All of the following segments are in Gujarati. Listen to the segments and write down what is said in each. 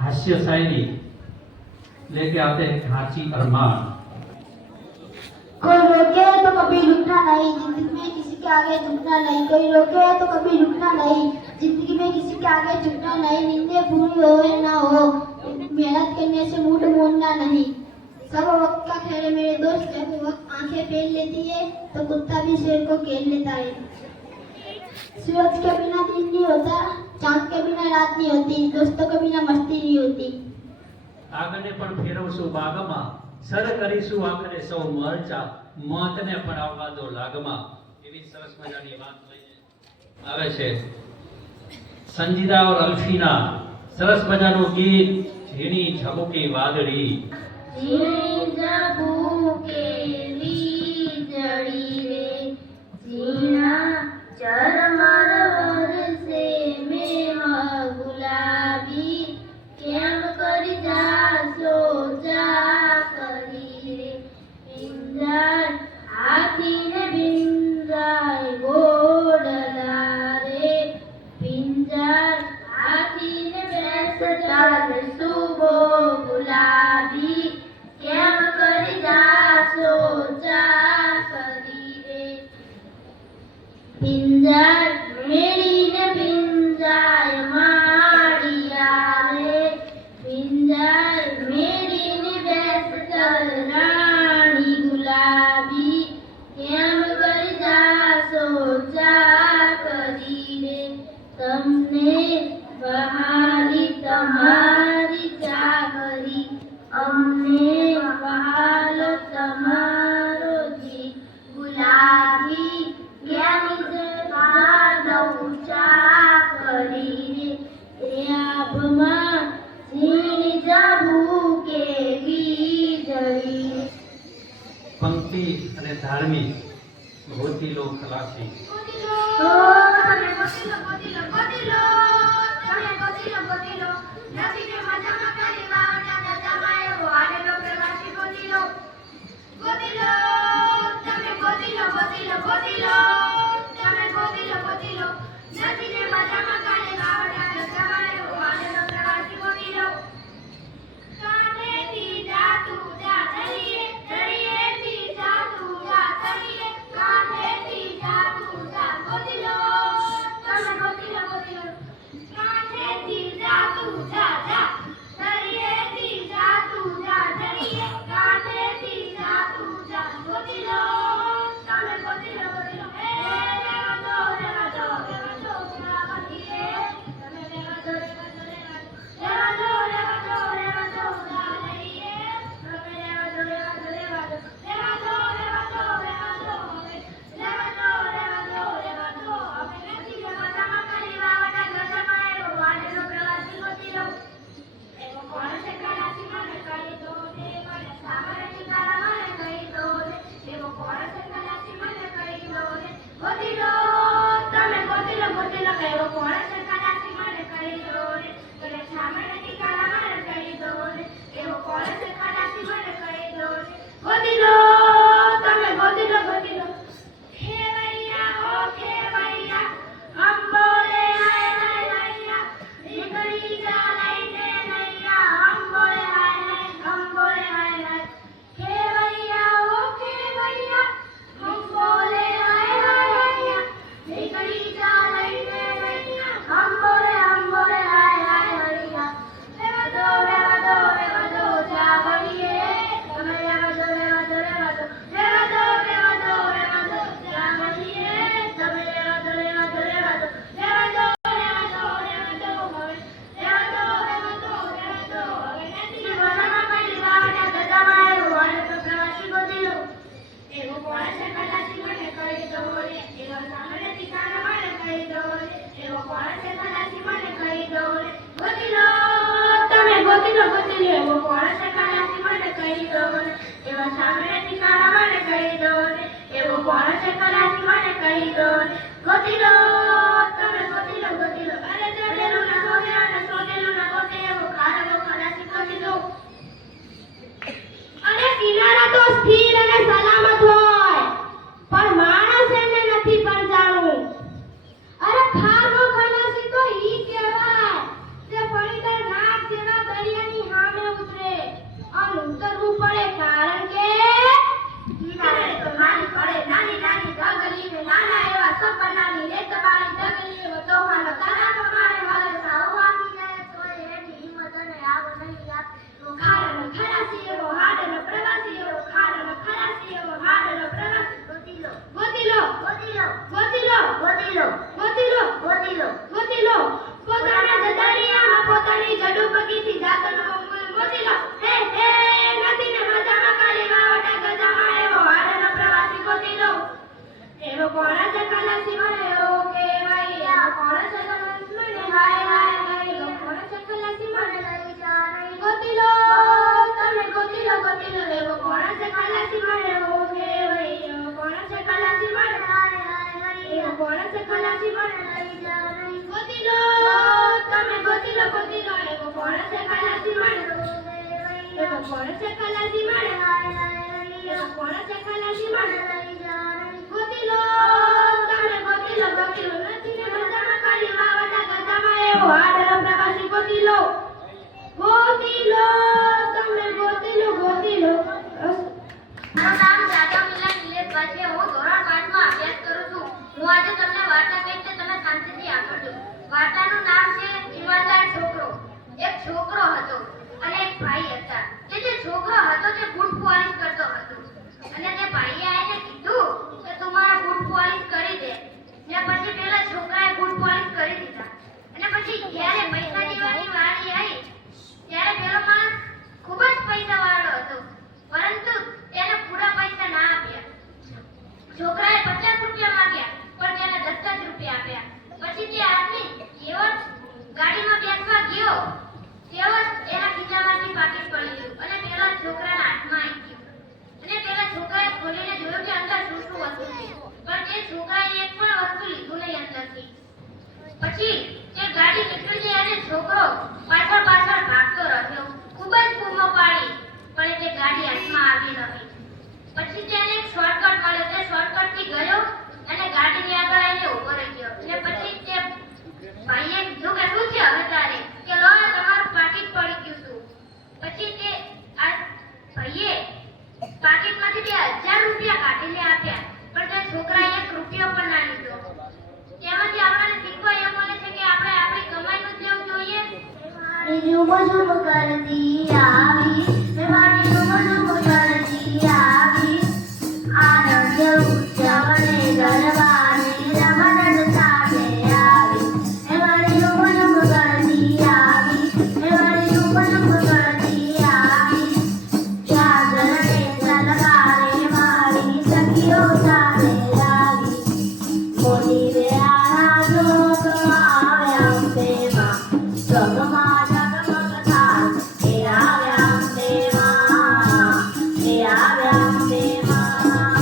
हास्य शायरी लेके आते हैं खांची अरमान। कोई रोके तो कभी रुकना नहीं, जिंदगी में किसी के आगे झुकना नहीं। कोई रोके तो कभी रुकना नहीं, जिंदगी में किसी के आगे झुकना नहीं। नींदें पूरी हो या ना हो, मेहनत करने से मूड मोड़ना नहीं। सब वक्त का खेल है मेरे दोस्त, जब वक्त आंखें फेर लेती है तो कुत्ता भी शेर को खेल लेता है। सूरज के बिना दिन नहीं होता, चांद के बिना रात नहीं होती, दोस्तों के बिना मस्ती नहीं होती। આગને પણ ફેરવશું બાગમાં, સર કરીશું આખરે સૌ મરચા, મોતને પણ આવવા દો લાગમાં। એવી સરસ મજાની વાત લઈને આવે છે સંજીદા और અલ્ફીના સરસ મજાનું ગીત ઝીણી ઝબુકી વાદળી। ઝીણી ઝબુકે વીજળી રે, ઝીણા ઝરમર વરસે મેવા ગુલાબી, કેમ કરી જાશો જા કરી રે। પિંજર હાથીને પિંજરાય ગોડલા રે, પિંજર હાથીને બેસતા સુબો ગુલાબી, કેમ કરી જાશો જા કરી રે। પિંજર મેળીને પિંજાય માળિયા રે, પિંજર મેળીને બેસતા રાણી ગુલાબી, કેમ કરી જાશો જા કરી રે। તમને બહાલી તમારી ચાકરી, અમને વહાલો તમારો જી ગુલાબી, કેમ દઉં ચા કરી રે। એ આભમાં ઝીણી ઝબુકે વીજળી। પંક્તિ અને ધાર્મિક ગોતીલો ખલાસી। સ્થિર અને સલામત હોય, પણ માણસ એને નથી પરજાણું। અરે ખારનો ખલાસી તો ઈ કહેવાય જે ફળીદાર નાગ જેવા પડે કારણ કે કિનારે તો નાની પડે નાની નાની ઢગલી ને નાના એવા સપનાની લે તમારી ઢગલી એવો તોફાનો તારા પ્રમાણે હાલે સાવવાની જાય તો એની હિંમત અને આવો નહીં યાદ ખાડનો ખરાસી એવો હાડનો પ્રવાસી એવો ખાડનો ખરાસી એવો હાડનો પ્રવાસી ગોતીલો ગોતીલો ગોતીલો ગોતીલો ગોતીલો ગોતીલો ગોતીલો ગોતીલો પોતાના જદારિયામાં પોતાની જડુ બગીથી જાતનો ગોતીલો હે હે નદીને મજામાં કાલી વાવટા ગજામાં એવો હાડનો પ્રવાસી ગોતીલો એવો કોણ છે કલાસી મને એવો કહેવાય આ કોણ છે કલાસી મને હાય હાય હાય એવો કોણ છે કલાસી મને લઈ જાય ગોતીલો તમે ગોતીલો ગોતીલો એવો કોણ છે કલાસી મને એવો કહેવાય એવો કોણ છે કલાસી મને હાય હાય હાય એવો કોણ છે કલાસી મને લઈ જાય ગોતીલો તમે ગોતીલો ગોતીલો એવો કોણ છે કલાસી મને એવો કોણ છે કલાસી મને હાય હાય હાય એવો કોણ છે કલાસી મને લઈ જાય ગોતીલો તમે ગોતીલો ગોતીલો નથી ને મજામાં કાલી વાવટા ગજામાં એવો હાડનો પ્રવાસી ગોતીલો ગોતીલો તમે ગોતીલો ગોતીલો મારું નામ રાધા મિલા નિલેશભાઈ છે હું ધોરણ 5 માં અભ્યાસ કરું છું હું આજે તમને વાર્તા કહીશ કે તમે શાંતિથી સાંભળજો વાર્તાનું નામ છે ઈમાનદાર છોકરો એક છોકરો હતો અને એક ભાઈ હતા જે છોકરો હતો તે બૂટ પોલિશ કરતો હતો અને તે ભાઈએ આવીને કીધું કે તું મારા બૂટ પોલિશ કરી દે ને પછી પેલા છોકરાએ બૂટ પોલિશ કરી દીધા અને પછી જ્યારે પૈસા દેવાની વારી આવી ત્યારે પેલો માણસ ખૂબ જ પૈસાવાળો હતો પરંતુ તેને પૂરા પૈસા ના આપ્યા છોકરાએ 50 રૂપિયા માંગ્યા પણ તેને 10 જ રૂપિયા આપ્યા પછી તે આદમી એવો ગાડીમાં બેસવા ગયો તેવો એના ખીચામાંથી પાકીટ પડી ગયું અને પેલા છોકરાના હાથમાં આવી ગયું અને પેલા છોકરાએ ખોલીને જોયું કે અંદર શું શું વસ્તુ છે પણ તે છોકરાએ એક પણ વસ્તુ લીધું નહીં અંદરથી પછી તે ગાડી નીકળી ગઈ અને છોકરો પાછળ પાછળ ભાગતો રહ્યો ખૂબ જ બૂમો પાડી પણ તે ગાડી હાથમાં આવી રહી પછી તેને એક શોર્ટકટ મળ્યો તે શોર્ટકટ થી ગયો અને ગાડીની આગળ આવીને ઊભો રહી ગયો અને પછી તે ભાઈએ કીધું કે શું છે હવે તારે કે લો તમારું પાકીટ પડી ગયું હતું પછી તે આ ભાઈએ પાકીટમાંથી 2000 રૂપિયા કાઢીને આપ્યા પણ તે છોકરાએ 1 રૂપિયો પણ ના લીધો તેમાંથી આપણને શીખવા એ મળે છે કે આપણે આપણી કમાઈનું જ લેવું જોઈએ ઝુમ ઝુમ કરતી આવી મારી ઝુમ ઝુમ કરતી આવી આનંદ ઉત્સવને ગરબાને રમણ સાથે આવી મારી ઝુમ ઝુમ કરતી આવી મારી ઝુમ ઝુમ કરતી આવી ચાદરને સલવારે મારી સખીઓ સાથે આવી મોટી રે આના જોગમાં આવ્યા તેમાં જગમાં જગમગ થાય એ આવ્યા તેમાં એ આવ્યા તેમાં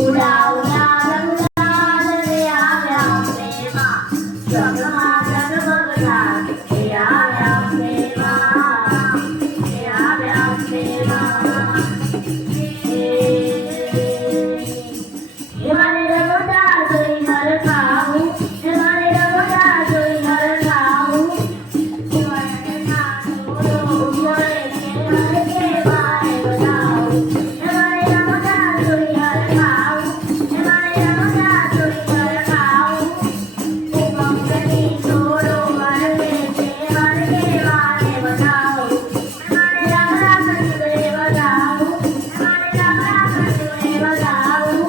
ઉડા ઉડા રંગલાલ રે આવ્યા તેમાં જગમાં જગમગ થાય એ આવ્યા તેમાં એ આવ્યા તેમાં એ મને રમતા જોઈ હરખાવું એ મને રમતા જોઈ હરખાવું એ મને નાનો ઉમરે કે મને કે મારે બનાવું એ મને રમતા જોઈ હરખાવું એ મને રમતા જોઈ હરખાવું એ મંગની છોડો મને કે મને કે મારે બનાવું એ મને રમતા કંજરે બગાવું એ મને રમતા કંજરે બગાવું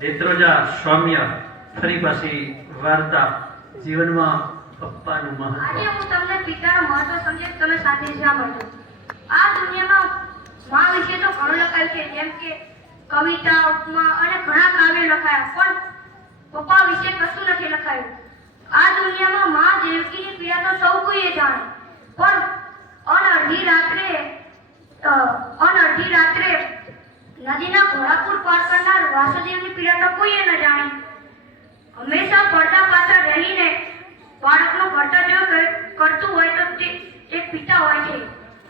નેત્રોજા સૌમ્ય ફરી પાછી વાર્તા જીવનમાં પપ્પાનું મહત્વ. આજે હું તમને પિતાનું મહત્વ સમજીશ, તમે સાથે સાંભળજો. આ દુનિયામાં માં વિશે તો ઘણું લખાયું છે, જેમ કે કવિતા, ઉપમા અને ઘણા કાવ્યો લખાયા, પણ પપ્પા વિશે કશું નથી લખાયું. આ દુનિયામાં માં દેવકીની પીડા તો સૌ કોઈએ જાણે, પણ અનઅડધી રાત્રે નદીના ઘોડાપુર પાર કરનાર વાસુદેવની પીડા તો કોઈએ ન જાણી. હંમેશા પડદા પાછળ રહીને બાળકનું કર્તવ્ય કરતું હોય તો તે એક પિતા હોય છે.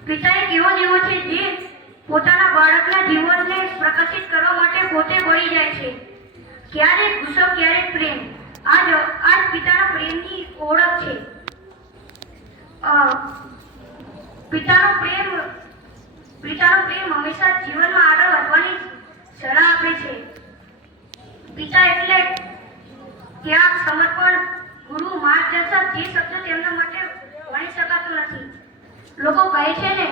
પિતા એક એવો જીવો છે જે પોતાના બાળકના જીવનને પ્રકાશિત કરવા માટે પોતે બળી જાય છે. ક્યારેક ગુસ્સો, ક્યારેક પ્રેમ. આજ પિતાના પ્રેમની ઓળખ છે. પિતાનો પ્રેમ હંમેશા જીવનમાં આગળ વધવાની સલાહ આપે છે. પિતા એટલે ત્યાગ, સમર્પણ, ગુરુ, માર્ગદર્શક, જે શબ્દ તેમના માટે ગણી શકાતું નથી. લોકો કહે છે ને